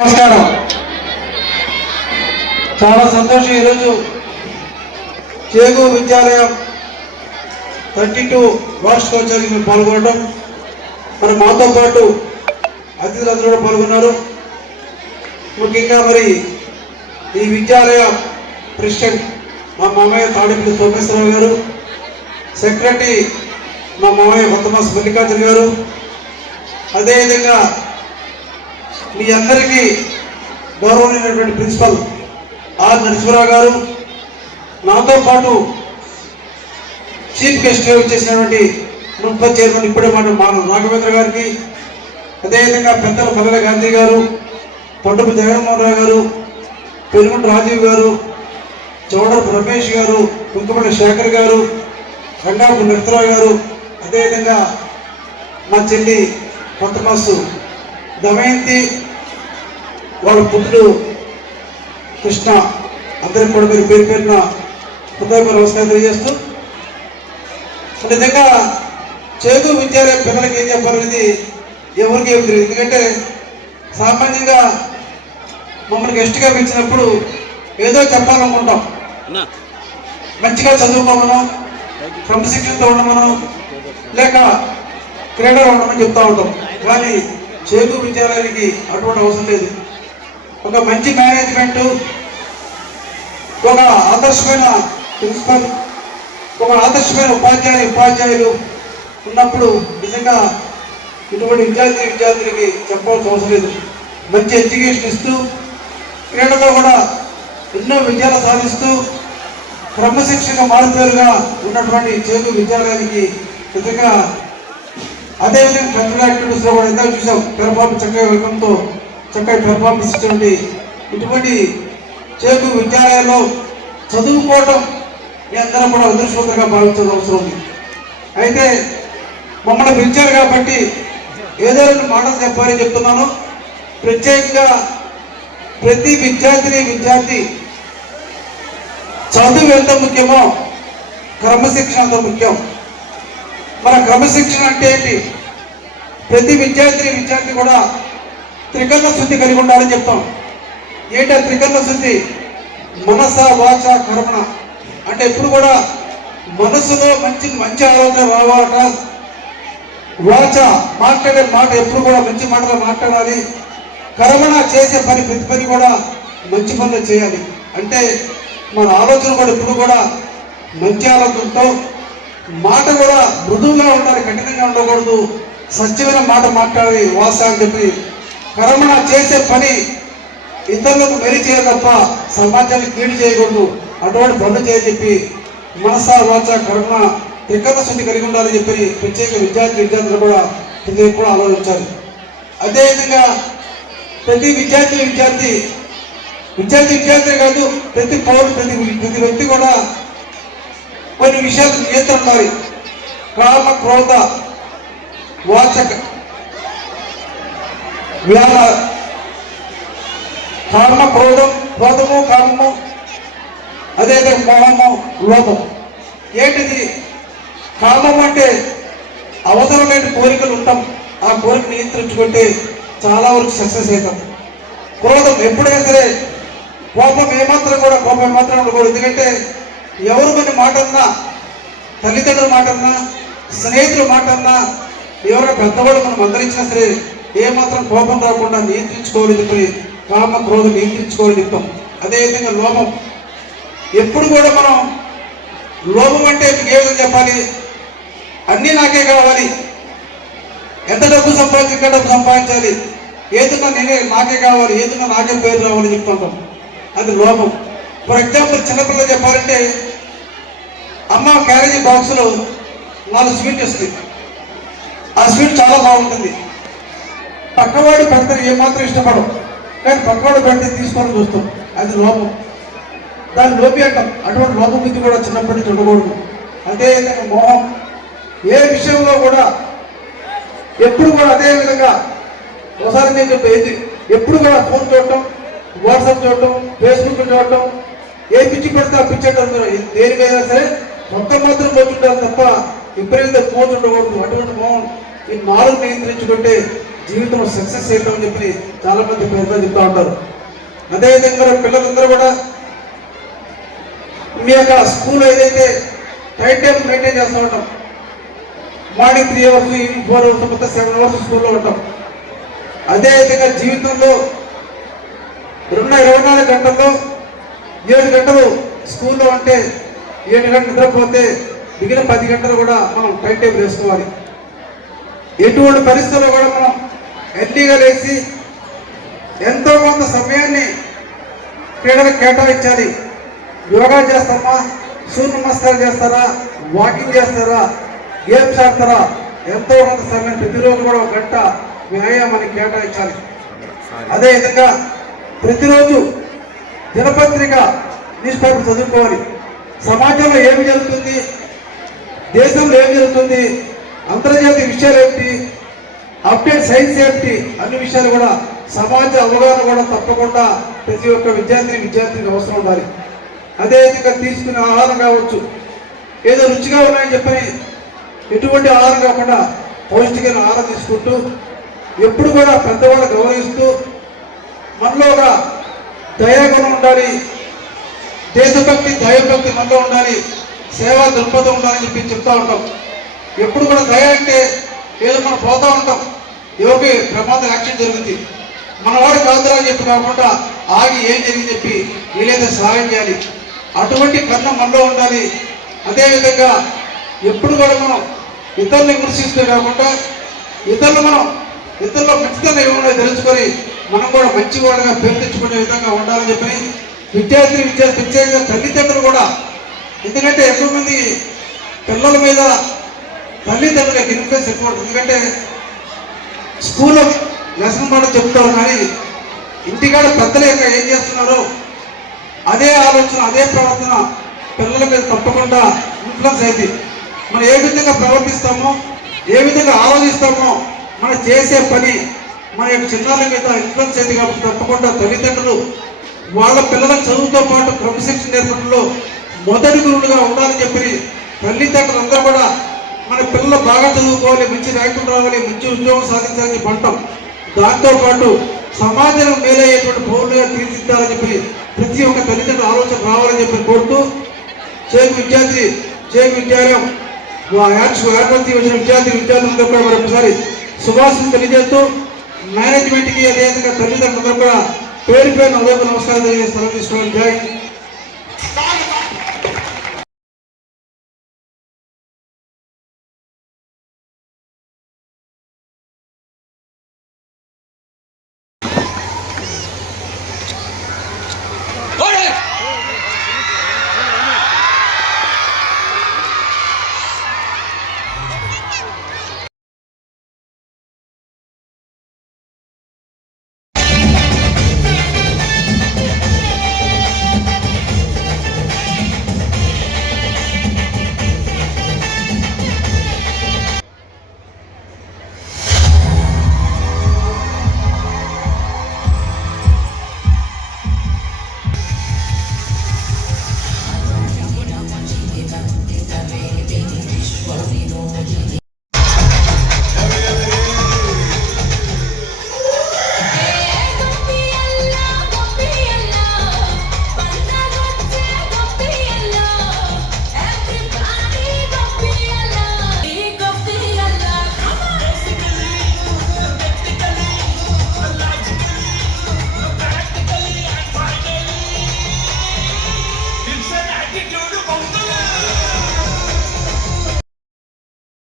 నమస్కారం. చాలా సంతోషం ఈరోజు చేగు విద్యాలయం 32 వార్షికోత్సవానికి మేము పాల్గొనడం. మరి మాతో పాటు అతిథులందరూ కూడా పాల్గొన్నారు. ముఖ్యంగా మరి ఈ విద్యాలయ ప్రెసిడెంట్ మా మామయ్య తాడిపల్లి సోమేశ్వరరావు గారు, సెక్రటరీ మా మామయ్య కొత్తమాస్ మల్లికార్జున గారు, అదేవిధంగా మీ అందరికీ గౌరవమైనటువంటి ప్రిన్సిపల్ ఆర్ నరసింహరావు గారు, నాతో పాటు చీఫ్ గెస్ట్గా వచ్చేసినటువంటి మున్సిపల్ చైర్మన్ ఇప్పుడే మన రాఘవేంద్ర గారికి, అదేవిధంగా పెద్దల పల్లెల గాంధీ గారు, పండుగ జగన్మోహన్ రావు గారు, పెరుగుంట రాజీవ్ గారు, చౌడపు రమేష్ గారు, కుంకుమల్లి శేఖర్ గారు, రంగాపు నరసింహరావు గారు, అదేవిధంగా మా చెల్లి కొత్తమాసు దమయంతి, వాళ్ళ పుత్రుడు కృష్ణ, అందరికి కూడా మీరు పేరు పేరున హృదయపూర్వక నమస్కారం తెలియజేస్తూ, నిజంగా చేగు విద్యాలయం పిల్లలకి ఏం చెప్పాలనేది ఎవరికి ఏమి తెలియదు. ఎందుకంటే సామాన్యంగా మమ్మల్ని గెస్ట్గా పిలిచినప్పుడు ఏదో చెప్పాలనుకుంటాం, మంచిగా చదువుకోమను, క్రమశిక్షణతో ఉండమను, లేక క్రీడలో ఉండమని చెప్తూ ఉంటాం. కానీ చేగు విద్యాలయానికి అటువంటి అవసరం లేదు. ఒక మంచి మేనేజ్మెంట్, ఒక ఆదర్శమైన ప్రిన్సిపల్, ఒక ఆదర్శమైన ఉపాధ్యాయులు ఉన్నప్పుడు నిజంగా ఇటువంటి విద్యార్థులకి చెప్పాల్సిన అవసరం లేదు. మంచి ఎడ్యుకేషన్ ఇస్తూ, క్రీడలో కూడా ఎన్నో విజయాలు సాధిస్తూ, క్రమశిక్షణ మారుపేరుగా ఉన్నటువంటి చేగు విద్యాలయానికి నిజంగా, అదేవిధంగా కల్చరల్ యాక్టివిటీస్లో కూడా ఎంత చూసాం, పెర్ఫార్మెన్స్ చక్కగా వెల్కమ్తో చక్కగా పెర్ఫార్మెన్స్ ఇచ్చేటువంటి ఇటువంటి చేగు విద్యాలయాల్లో చదువుకోవటం మీ అందరం కూడా అదృష్టవంతంగా భావించాల్సిన అవసరం ఉంది. అయితే మమ్మల్ని పిలిచారు కాబట్టి ఏదో రెండు మాటలు చెప్పాలని చెప్తున్నాను. ప్రత్యేకంగా ప్రతి విద్యార్థి చదువు ఎంత ముఖ్యమో క్రమశిక్షణ అంత ముఖ్యం. మన క్రమశిక్షణ అంటే ఏంటి? ప్రతి విద్యార్థి కూడా త్రికరణ శుద్ధి కలిగి ఉండాలని చెప్తాం. ఏంటి ఆ త్రికరణ శుద్ధి? మనస వాచ కర్మణ. అంటే ఎప్పుడు కూడా మనసులో మంచి ఆలోచన రావాలట, వాచ మాట్లాడే మాట ఎప్పుడు కూడా మంచి మాటలు మాట్లాడాలి, కర్మణ చేసే ప్రతి పని కూడా మంచి పనులు చేయాలి. అంటే మన ఆలోచన కూడా ఎప్పుడు కూడా మంచి ఆలోచనతో, మాట కూడా మృదువుగా ఉండాలి, కఠినంగా ఉండకూడదు, సత్యమైన మాట మాట్లాడాలి వాస అని చెప్పి. కర్మణ చేసే పని ఇతరులకు మెరి చేయ తప్ప సమాజానికి కీడు చేయకూడదు, అటువంటి పనులు చేయని చెప్పి మనస వాచ కర్మ త్రికరణ శుద్ధి కలిగి ఉండాలని చెప్పి ప్రత్యేక విద్యార్థులు కూడా ఆలోచించాలి. అదేవిధంగా ప్రతి విద్యార్థి కాదు, ప్రతి పౌరుడు ప్రతి వ్యక్తి కూడా కొన్ని విషయాలు నియంత్రణ ఉండాలి. కామ క్రోధ వాచక వ్యాల, క్రోధము కామము, అదేవిధంగా మోహము లోపం. ఏంటిది? కామం అంటే అవసరం లేని కోరికలు ఉంటాం, ఆ కోరిక నియంత్రించుకుంటే చాలా వరకు సక్సెస్ అవుతాం. క్రోధం ఎప్పుడైనా సరే, కోపం ఏమాత్రం ఉండకూడదు. ఎందుకంటే ఎవరు కొన్ని మాటన్నా, తల్లిదండ్రుల మాటన్నా, స్నేహితుల మాటన్నా, ఎవరైనా పెద్దవాళ్ళు మనం మందరించినా సరే ఏమాత్రం కోపం రాకుండా నియంత్రించుకోవాలి చెప్పి కామ క్రోధం నియంత్రించుకోవాలని చెప్తాం. అదేవిధంగా లోభం. ఎప్పుడు కూడా మనం లోభం అంటే మీకు ఏ విధంగా చెప్పాలి? అన్నీ నాకే కావాలి, ఎంత డబ్బు సంపాదించాలి, ఏదన్నా నాకే కావాలి, ఏదన్నా నాకే పేరు రావాలని చెప్తుంటాం. అది లోభం. ఫర్ ఎగ్జాంపుల్ చిన్నపిల్లలు చెప్పాలంటే, అమ్మ క్యారేజీ బాక్స్లో 4 స్వీట్ వస్తాయి, ఆ స్వీట్ చాలా బాగుంటుంది, పక్కవాడు పెడితే ఏమాత్రం ఇష్టపడం, కానీ పక్కవాడు పెడితే తీసుకొని చూస్తాం. అది లోపం, దాన్ని లోపి అంటాం. అటువంటి లోప బుద్ధి కూడా చిన్నప్పటి నుంచి ఉండకూడదు. అదేవిధంగా మోహం. ఏ విషయంలో కూడా ఎప్పుడు కూడా అదే విధంగా, ఒకసారి నేను చెప్పేది, ఎప్పుడు కూడా ఫోన్ చూడటం, వాట్సాప్ చూడటం, ఫేస్బుక్ చూడటం, ఏ పిచ్చి పెడితే ఆ పిచ్చి దేనికైనా సరే మొత్తం మాత్రం పోతుంటారు తప్ప విపరీత ఫోన్ ఉండకూడదు. అటువంటి మోహం ఈ 4 నియంత్రించుకుంటే జీవితంలో సక్సెస్ చేయటం అని చెప్పి చాలా మంది పెద్దలు చెప్తూ ఉంటారు. అదేవిధంగా పిల్లలందరూ కూడా మీ యొక్క స్కూల్ ఏదైతే టైం టేబుల్ మెయింటైన్ చేస్తూ ఉంటాం. మార్నింగ్ 3 అవర్స్, ఈవినింగ్ 4 అవర్స్, మొత్తం 7 అవర్స్ స్కూల్లో ఉంటాం. అదేవిధంగా జీవితంలో 24 గంటల్లో 7 గంటలు స్కూల్లో ఉంటే 7 గంటలు నిద్రపోతే మిగిలిన 10 గంటలు కూడా మనం టైం టేబుల్ వేసుకోవాలి. ఎటువంటి పరిస్థితుల్లో కూడా మనం ఎర్లీగా లేచి ఎంతో కొంత సమయాన్ని క్రీడలకు కేటాయించాలి. యోగా చేస్తామా, సూర్య నమస్కారం చేస్తారా, వాకింగ్ చేస్తారా, గేమ్స్ ఆడతారా, ఎంతో కొంత సమయం ప్రతిరోజు కూడా 1 గంట వ్యాయామానికి కేటాయించాలి. అదేవిధంగా ప్రతిరోజు దినపత్రిక న్యూస్ పేపర్ చదువుకోవాలి. సమాజంలో ఏమి జరుగుతుంది, దేశంలో ఏమి జరుగుతుంది, అంతర్జాతీయ విషయాలు ఏమిటి, అప్డేట్ సైన్స్ ఏమిటి, అన్ని విషయాలు కూడా సమాజ అవగాహన కూడా తప్పకుండా ప్రతి ఒక్క విద్యార్థినికి అవసరం ఉండాలి. అదేవిధంగా తీసుకునే ఆహారం కావచ్చు, ఏదో రుచిగా ఉన్నాయని చెప్పని ఎటువంటి ఆహారం కాకుండా పౌష్టికమైన ఆహారం తీసుకుంటూ ఎప్పుడు కూడా పెద్దవాళ్ళు గౌరవిస్తూ మనలో ఒక దయాగుణం ఉండాలి, దేశభక్తి దైవభక్తి మనలో ఉండాలి, సేవా దృక్పథం ఉండాలని చెప్పి చెప్తా ఉంటాం. ఎప్పుడు కూడా దయ అంటే ఏదో మనం పోతా ఉంటాం, ఎవరికి ప్రమాదం యాక్సిడెంట్ జరుగుతుంది, మన వాడు కాదురా అని చెప్పి కాకుండా ఆగి ఏం జరిగింది చెప్పి వీలైతే సహాయం చేయాలి. అటువంటి కర్ణం మనలో ఉండాలి. అదేవిధంగా ఎప్పుడు కూడా మనం ఇతరులను విమర్శిస్తూ కాకుండా ఇతరుల్లో మంచితనం ఏమన్నా తెలుసుకొని మనం కూడా మంచివాడుగా పేరు తెచ్చుకునే విధంగా ఉండాలని చెప్పి ప్రత్యేకంగా తల్లిదండ్రులు కూడా, ఎందుకంటే ఎక్కువ మంది పిల్లల మీద తల్లిదండ్రులకు ఇన్ఫ్లుయెన్స్ ఎక్కువ ఉంటుంది. ఎందుకంటే స్కూల్లో లెసన్ కూడా చెప్తారు, కానీ ఇంటికాడ పెద్దలు ఏం చేస్తున్నారో అదే ఆలోచన అదే ప్రవర్తన పిల్లల మీద తప్పకుండా ఇన్ఫ్లుయెన్స్ అయింది. మనం ఏ విధంగా ప్రవర్తిస్తామో, ఏ విధంగా ఆలోచిస్తామో, మనం చేసే పని మన యొక్క చిన్నాల మీద ఇన్ఫ్లుయెన్స్ అయింది. కాబట్టి తప్పకుండా తల్లిదండ్రులు వాళ్ళ పిల్లల చదువుతో పాటు క్రమశిక్షణ నేర్పడంలో మొదటి గురువులుగా ఉండాలని చెప్పి తల్లిదండ్రులు అందరూ కూడా మన పిల్లలు బాగా చదువుకోవాలి, మంచి ర్యాంకులు రావాలి, మంచి ఉద్యోగం సాధించాలని చెప్పి అంటాం. దాంతోపాటు సమాజం మేలయ్యేటువంటి పౌరులుగా తీర్చిదిద్దాలని చెప్పి ప్రతి ఒక్క తల్లిదండ్రుల ఆలోచన రావాలని చెప్పి కోరుతూ చేకు విద్యాలయం ఏర్పరిచి వచ్చిన విద్యార్థులందరూ కూడా మరొకసారి శుభాశీస్సులు తెలియజేస్తూ మేనేజ్మెంట్కి అదేవిధంగా తల్లిదండ్రులందరూ కూడా పేరు నమస్కారం తెలియజేస్తారని తీసుకోవాలి. జై